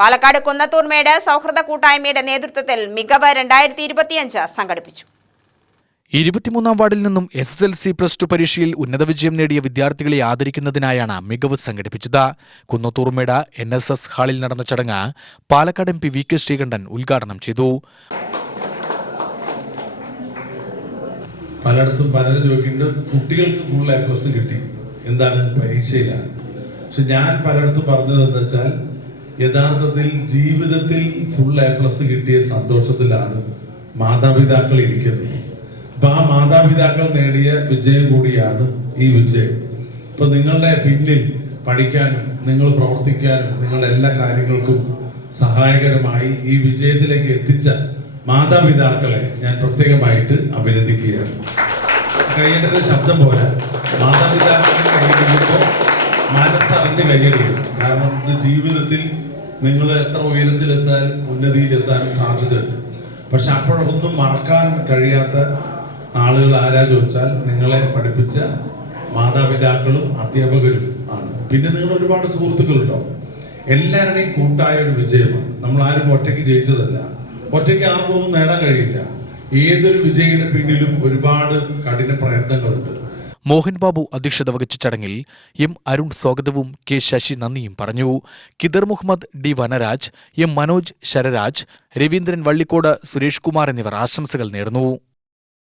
പാലക്കാട് കുന്നത്തൂർമേട് സൗഹൃദ കൂട്ടായ്മയുടെ നേതൃത്വത്തിൽ മികവ് രണ്ടായിരത്തി ഇരുപത്തിയഞ്ച് സംഘടിപ്പിച്ചു. ഇരുപത്തിമൂന്നാം വാർഡിൽ നിന്നും S S L C plus two പരീക്ഷയിൽ ഉന്നത വിജയം നേടിയ വിദ്യാർത്ഥികളെ ആദരിക്കുന്നതിനായാണ് മികവ് സംഘടിപ്പിച്ചത്. കുന്നത്തൂർമേട എൻ എസ് എസ് ഹാളിൽ നടന്ന ചടങ്ങ് Palakkad M P V K Sreekandan ഉദ്ഘാടനം ചെയ്തു. പലയിടത്തും പലരും ചോദിക്കുന്നുണ്ട് കുട്ടികൾക്ക് ഫുൾ എ പ്ലസ് കിട്ടി. എന്താണ് പരീക്ഷയിലാണ്? പക്ഷെ ഞാൻ പലയിടത്തും പറഞ്ഞതെന്ന് വെച്ചാൽ യഥാർത്ഥത്തിൽ ജീവിതത്തിൽ ഫുൾ എ പ്ലസ് കിട്ടിയ സന്തോഷത്തിലാണ് മാതാപിതാക്കൾ ഇരിക്കുന്നത്. അപ്പൊ ആ മാതാപിതാക്കൾ നേടിയ വിജയം കൂടിയാണ് ഈ വിജയം. ഇപ്പൊ നിങ്ങളുടെ പിന്നിൽ പഠിക്കാനും നിങ്ങൾ പ്രവർത്തിക്കാനും നിങ്ങളുടെ എല്ലാ കാര്യങ്ങൾക്കും സഹായകരമായി ഈ വിജയത്തിലേക്ക് എത്തിച്ച മാതാപിതാക്കളെ ഞാൻ പ്രത്യേകമായിട്ട് അഭിനന്ദിക്കുകയാണ്. കൈയ്യടിയുടെ ശബ്ദം പോലെ മാതാപിതാക്കളെ കൈയ്യടിക്കുമ്പോൾ മനസ്സറിഞ്ഞ് കൈയടിക്കും കാരണം ജീവിതത്തിൽ നിങ്ങൾ എത്ര ഉയരത്തിലെത്താനും ഉന്നതിയിലെത്താനും സാധ്യതയുണ്ട്. പക്ഷെ അപ്പോഴൊന്നും മറക്കാൻ കഴിയാത്ത ആളുകൾ ആരാ ചോദിച്ചാൽ നിങ്ങളെ പഠിപ്പിച്ച മാതാപിതാക്കളും അധ്യാപകരും ആണ്. പിന്നെ നിങ്ങൾ ഒരുപാട് സുഹൃത്തുക്കളുണ്ടാവും എല്ലാവരുടെയും കൂട്ടായ ഒരു വിജയമാണ്. നമ്മൾ ആരും ഒറ്റയ്ക്ക് ജയിച്ചതല്ല. ഒറ്റയ്ക്ക് ആർക്കും ഒന്നും നേടാൻ കഴിയില്ല. ഏതൊരു വിജയിയുടെ പിന്നിലും ഒരുപാട് കഠിന പ്രയത്നങ്ങളുണ്ട്. മോഹൻ ബാബു അധ്യക്ഷത വഹിച്ച ചടങ്ങിൽ എം അരുൺ സ്വാഗതവും കെ ശശി നന്ദിയും പറഞ്ഞു. കിദർ മുഹമ്മദ് ഡി വനരാജ് എം മനോജ് ശരരാജ് രവീന്ദ്രൻ വള്ളിക്കോട് സുരേഷ് കുമാർ എന്നിവർ ആശംസകൾ നേർന്നു.